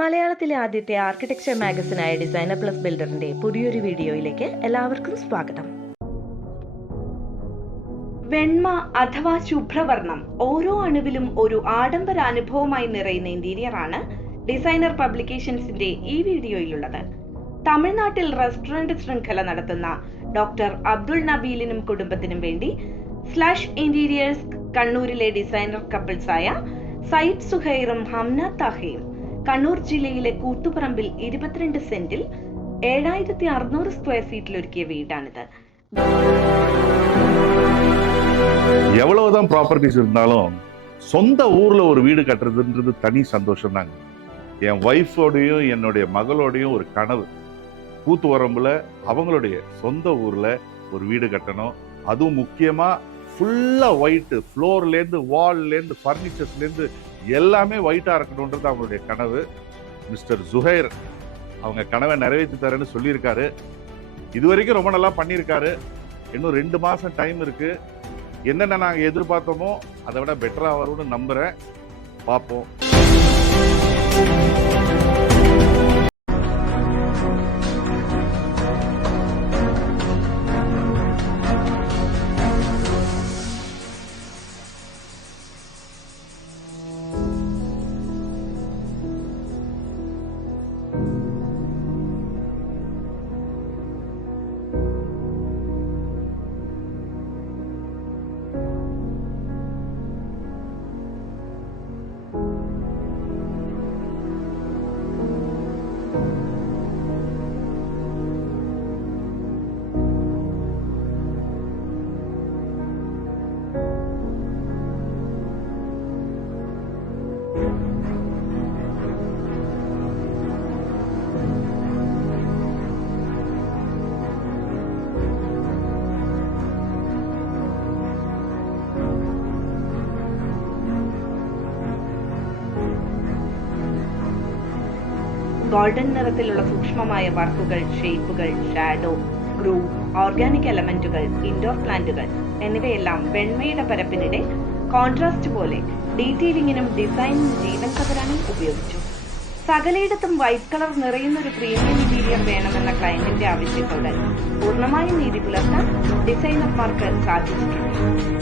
മലയാളത്തിലെ ആദ്യത്തെ architecture മാഗസിനായ designer plus ബിൽഡറിന്റെ പുതിയൊരു വീഡിയോയിലേക്ക് എല്ലാവർക്കും സ്വാഗതം. വെണ്മ അഥവാ ശുഭ്രവർണം ഓരോ അണുവിലും ഒരു ആഡംബര അനുഭവമായി നിറയുന്ന ഇന്റീരിയറാണ് ഡിസൈനർ പബ്ലിക്കേഷൻസിന്റെ ഈ വീഡിയോയിലുള്ളത്. തമിഴ്നാട്ടിൽ റെസ്റ്റോറന്റ് ശൃംഖല നടത്തുന്ന ഡോക്ടർ അബ്ദുൾ നബീലിനും കുടുംബത്തിനും വേണ്ടി സ്ലാഷ് ഇന്റീരിയേഴ്സ് കണ്ണൂരിലെ ഡിസൈനർ കപ്പിൾസായ സയ്യിദ് സുഹൈറും ഹംന താഹയും കണ്ണൂർ ജില്ലയിലെ കൂത്തുപറമ്പിൽ 22 സെന്റിൽ 7600 സ്ക്വയർ ഫീറ്റിൽ ഒരുക്കിയ വീടാണിത്. எவ்வளவுதான் ப்ராப்பர்ட்டிஸ் இருந்தாலும் சொந்த ஊர்ல ஒரு வீடு கட்டுறதுன்றது தனி சந்தோஷம் தாங்க. என் ஒய்ஃபோடையும் என்னுடைய மகளோடையும் ஒரு கனவு, கூத்துவரம்புல அவங்களுடைய சொந்த ஊர்ல ஒரு வீடு கட்டணும். அதுவும் முக்கியமா ஃபுல்லா ஒயிட், ஃப்ளோர்லேருந்து வால்லேருந்து ஃபர்னிச்சர்ஸ்லேருந்து எல்லாமே ஒயிட்டா இருக்கணும்ன்றது அவங்களுடைய கனவு. மிஸ்டர் ஜுஹைர் அவங்க கனவை நிறைவேற்றி தரேன்னு சொல்லியிருக்காரு. இது வரைக்கும் ரொம்ப நல்லா பண்ணியிருக்காரு. இன்னும் 2 மாசம் டைம் இருக்கு. என்னென்ன நாங்கள் எதிர்பார்த்தோமோ அதை விட பெட்டராக வரும்னு நம்புகிறேன். பார்ப்போம். ഗോൾഡൻ നിറത്തിലുള്ള സൂക്ഷ്മമായ വർക്കുകൾ, ഷേപ്പുകൾ, ഷാഡോ, ഗ്രൂവ്, ഓർഗാനിക് എലമെന്റുകൾ, ഇൻഡോർ പ്ലാന്റുകൾ എന്നിവയെല്ലാം വെണ്മയുടെ പരപ്പിനിടെ കോൺട്രാസ്റ്റ് പോലെ ഡീറ്റെയിലിങ്ങിനും ഡിസൈനിനും ജീവൻ പകരാനും ഉപയോഗിച്ചു. സകലയിടത്തും വൈറ്റ് കളർ നിറയുന്ന ഒരു പ്രീമിയം ഇന്റീരിയർ വേണമെന്ന ക്ലയന്റിന്റെ ആവശ്യത്തോട് പൂർണ്ണമായും നീതി പുലർത്താൻ ഡിസൈനർമാർക്ക് സാധിച്ചിട്ടുണ്ട്.